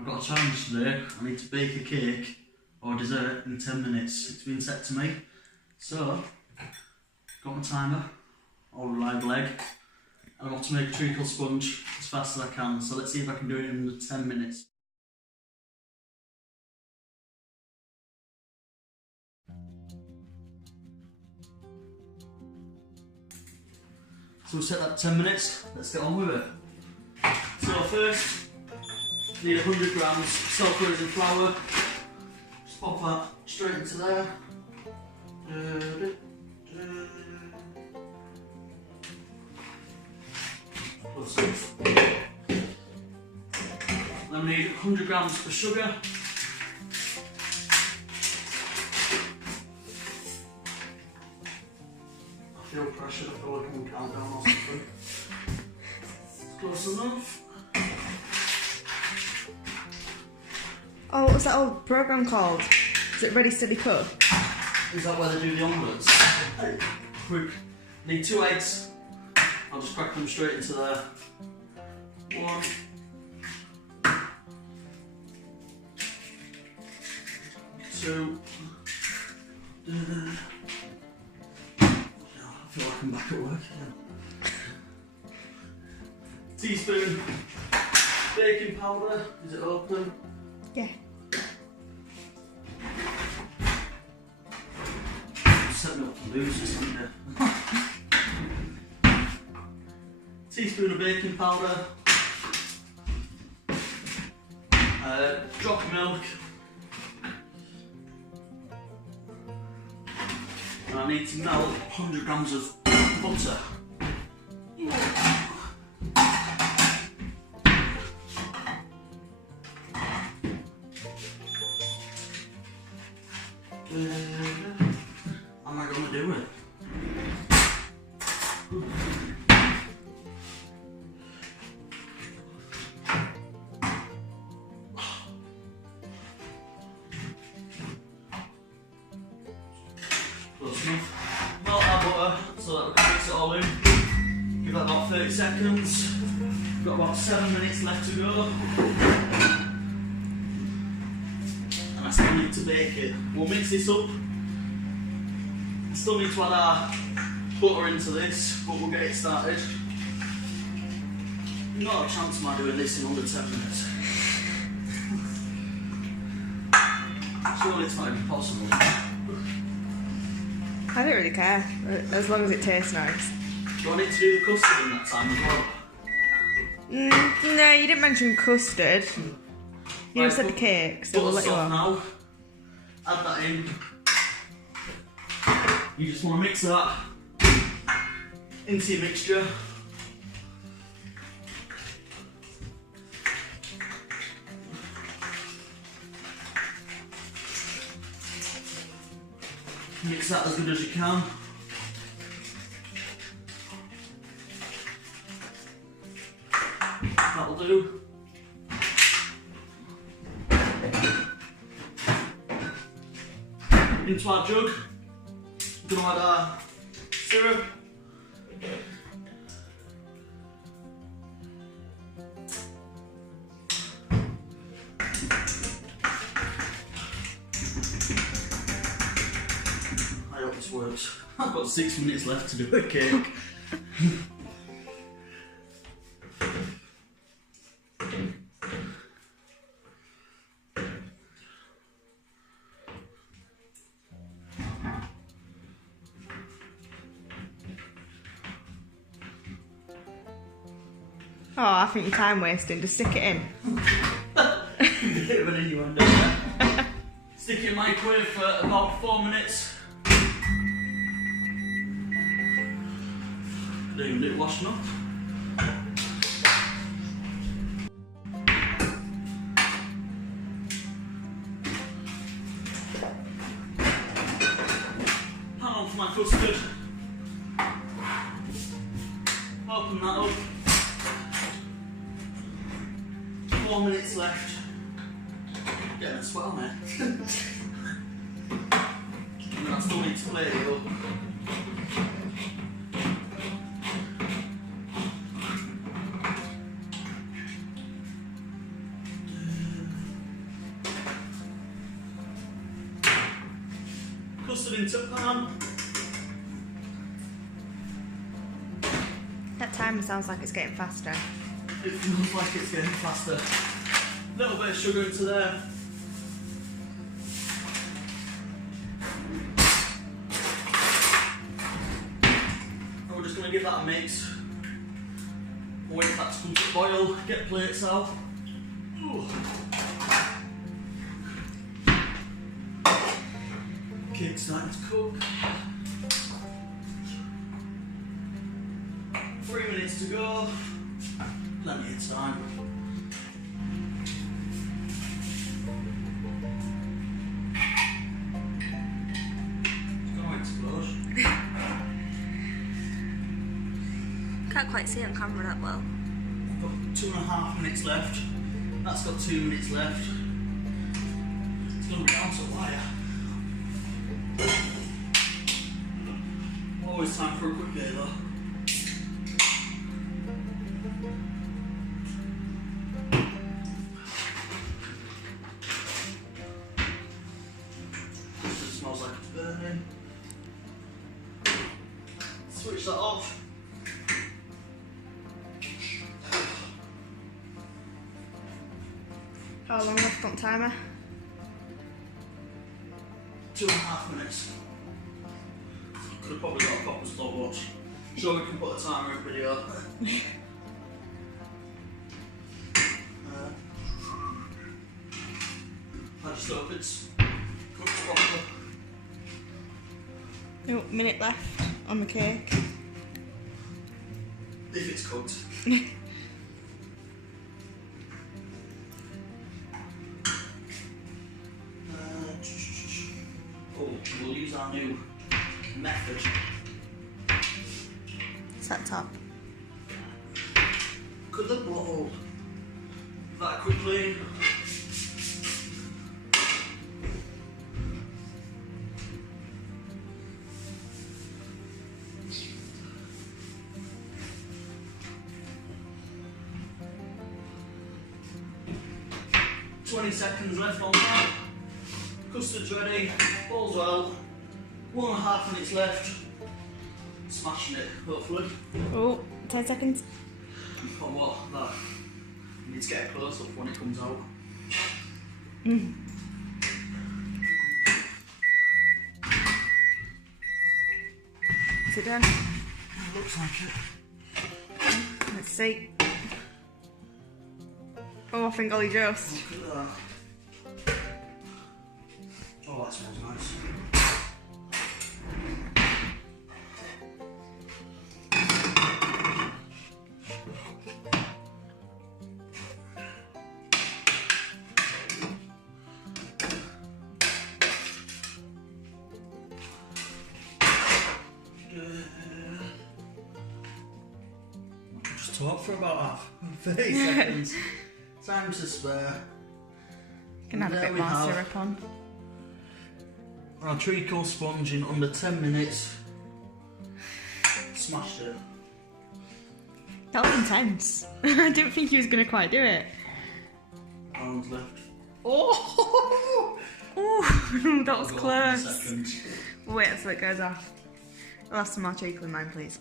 I've got a challenge today. I need to bake a cake or dessert in 10 minutes. It's been set to me. So, got my timer, all reliable egg, and I want to make a treacle sponge as fast as I can. So let's see if I can do it in under 10 minutes. So we'll set that to 10 minutes. Let's get on with it. So first, need 100 grams self-raising flour. Just pop that straight into there. Then we need 100 grams of sugar. I feel pressured, I feel like I'm on countdown or something. It's close enough. Oh, what was that old programme called? Is it Ready Steady Cook? Is that where they do the omelettes? Quick. Need 2 eggs. I'll just crack them straight into there. 1. 2. I feel like I'm back at work again. Teaspoon baking powder. Is it open? Yeah. Set me up to lose this one here. Teaspoon of baking powder. Drop of milk. And I need to melt 100 grams of butter. How am I going to do it? Close enough. Melt our butter so that we can mix it all in. Give that about 30 seconds. We've got about 7 minutes left to go. And I still need to bake it. We'll mix this up. I still need to add our butter into this, but we'll get it started. Not a chance of my doing this in under 10 minutes. Surely it's not even possible. I don't really care, as long as it tastes nice. Do I need to do the custard in that time as well? No, you didn't mention custard. You Right, said the cake, so we'll let you off off. now. Add that in. You just want to mix that into your mixture. Mix that as good as you can. That'll do. Into our jug, we're going to add our syrup. I hope this works. I've got 6 minutes left to do a cake. Oh, I think you're time wasting. Just stick it in. Bit of an innuendo there. Stick it in the microwave for about 4 minutes. Leaving it washing up. Pan on for my custard. Open that up. 4 minutes left. Getting a sweat on it. And then I still need to plate it up. custard into pan. That timer sounds like it's getting faster. It feels like it's getting faster. A little bit of sugar into there. And we're just going to give that a mix. Wait for that to come to a boil, get plates out. Ooh. Cake's starting to cook. 3 minutes to go. Plenty of time. It's going to explode. Can't quite see it on camera that well. I've got 2.5 minutes left. That's got 2 minutes left. It's going to be down to wire. Always time for a quick day though. It smells like it's burning. Switch that off. How long left on timer? 2.5 minutes. Could have probably got a proper stopwatch. Sure, we can put a timer in video. I just hope it's cooked properly. Oh, minute left on the cake. If it's cooked. We'll use our new method. Set top. Could the blow that quickly? $20 left on that. Custard's ready, all's well. 1.5 minutes left. Smashing it, hopefully. Oh, 10 seconds. Or what? That. You need to get a close up when it comes out. Is it done? It looks like it. Let's see. Oh, I think Ollie just. Look at that. Oh, that smells nice. Just talk for about 30 seconds. Time to spare. Can add a bit more syrup on. Our treacle sponge in under 10 minutes. Smashed it. That was intense. I didn't think he was going to quite do it. Arms left. Oh! Oh, that was close. Seconds. Wait until it goes off. I'll have some more treacle in mine, please.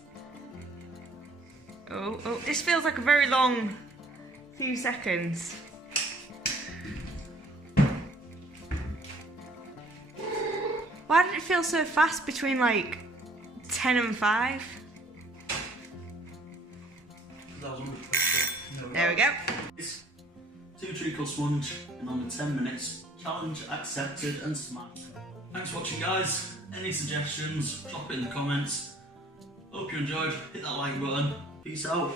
Oh, oh, this feels like a very long few seconds. Why did it feel so fast between like 10 and 5? That was under pressure. There we go. It's 2 treacle sponge in under 10 minutes. Challenge accepted and smashed. Thanks for watching, guys. Any suggestions, drop it in the comments. Hope you enjoyed. Hit that like button. Peace out.